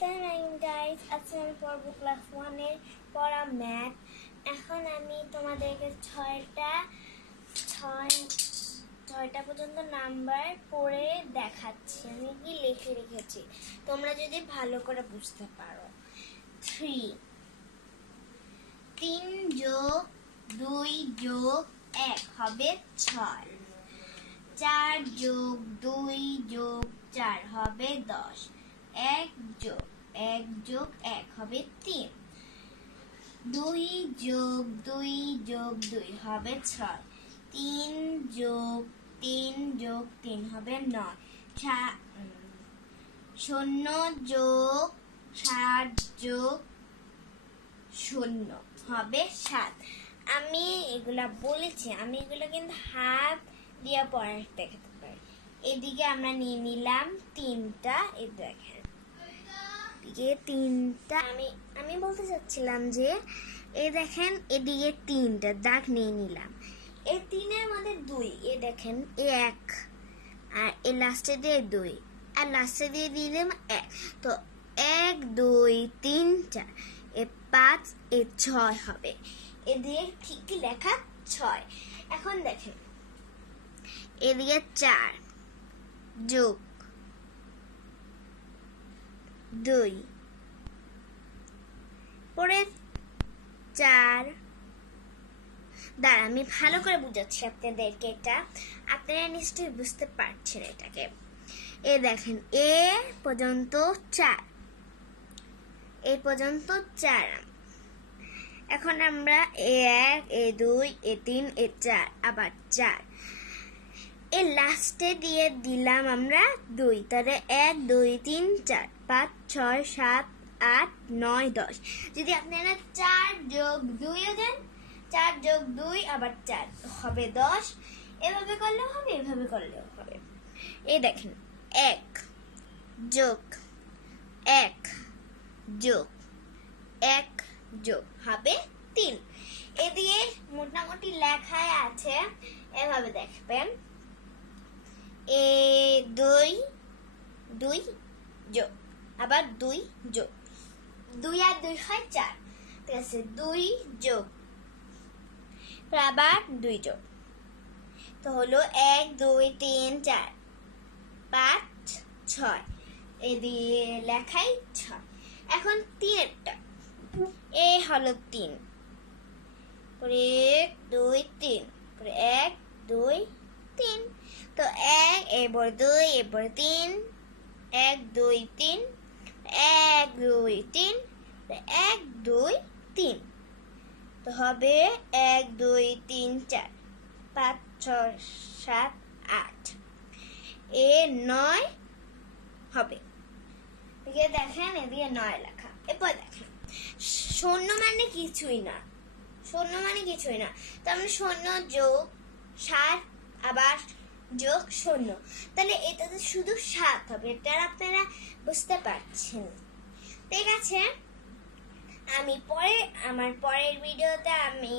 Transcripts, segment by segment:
আসসালামু গাইস, আজকে আমি পড়ব ক্লাস 1 এর পড়া ম্যাথ। এখন আমি তোমাদেরকে ছয়টা পর্যন্ত নাম্বার পড়ে দেখাচ্ছি। আমি কি লিখে রেখেছি, তোমরা যদি ভালো করে বুঝতে পারো। 3 যোগ 2 যোগ 1 হবে 6। 4 যোগ 2 যোগ 4 হবে 10। 1 যোগ 1 যোগ 1 হবে 3। 2 যোগ 2 যোগ 2 হবে 6। 3 যোগ 3 যোগ 3 হবে 9। 0 যোগ 7 যোগ 0 হবে 7। আমি এগুলা বলেছি, আমি এগুলো কিন্তু হাত দিয়ে পড়ে দেখাতে পারি। এদিকে আমরা নিয়ে নিলাম 3টা, এই দেখেন এদিকে 3টা। আমি বলতে চাচ্ছিলাম যে এই দেখেন এদিকে 3টা দাগ নিয়ে নিলাম। এই 3-এর মধ্যে 2, এই দেখেন 1, আর এই লাস্টে দিয়ে 2, আর লাস্টে দিয়ে দিলাম 1। তো 1 2 3 4, এ 5, এ 6 হবে। এদিকে ঠিকই লেখা 6। এখন দেখেন এদিকে 4 যোগ 2 পরে 4। দাঁড়া, আমি ভালো করে বুঝাচ্ছি আপনাদেরকে, এটা আপনারা নিশ্চয়ই বুঝতে পারছেন এটাকে। এ দেখেন এ পর্যন্ত 4, এ পর্যন্ত 4। এখন আমরা এ1, এ2, এ3, এ4, আবার 4। এর লাস্টে দিয়ে দিলাম আমরা 2, তাহলে 1 2 3 4 5 6 7 8 9 10। যদি আপনারা 4 যোগ 2 দেন, 4 যোগ 2 আবার 4 হবে 10। এভাবে করলেও হবে, এভাবে করলেও হবে। এই দেখেন 1 যোগ 1 যোগ 1 যোগ হবে 3। এদিকে মোটামুটি লেখায় আছে, এভাবে দেখবেন। 2 2 যোগ আবার 2 যোগ 2 আর 2 হয় 4, ঠিক আছে। 2 যোগ আবার 2 যোগ, তো হলো 1 2 3 4 5 6। এদিকে লেখাই 6। এখন 3-এরটা, এ হলো 3, পরে 1 2 3, পরে 1 2 3। তো 1 এরপর 2 এরপর 3, 1 2 3, 1 2 3, 1 2 3। তো হবে 1 2 3 4 5 6 7 8, এ 9 হবে। এদিকে দেখেন এদিকে 9 লেখা। এরপর দেখেন 0 মানে কিছুই না, 0 মানে কিছুই না। তো আমরা 0 যোগ 7 আবার যোগ 0, তাহলে এটাতে শুধু 7 হবে। এটা আপনারা বুঝতে পারছেন, ঠিক আছে। আমি আমার পরের ভিডিওতে আমি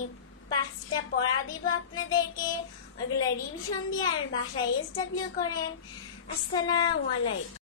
5টা পড়া দিব আপনাদেরকে, ওগুলা রিভিশন দিয়ে আর বাসায় SW করেন। আসসালামু আলাইকুম।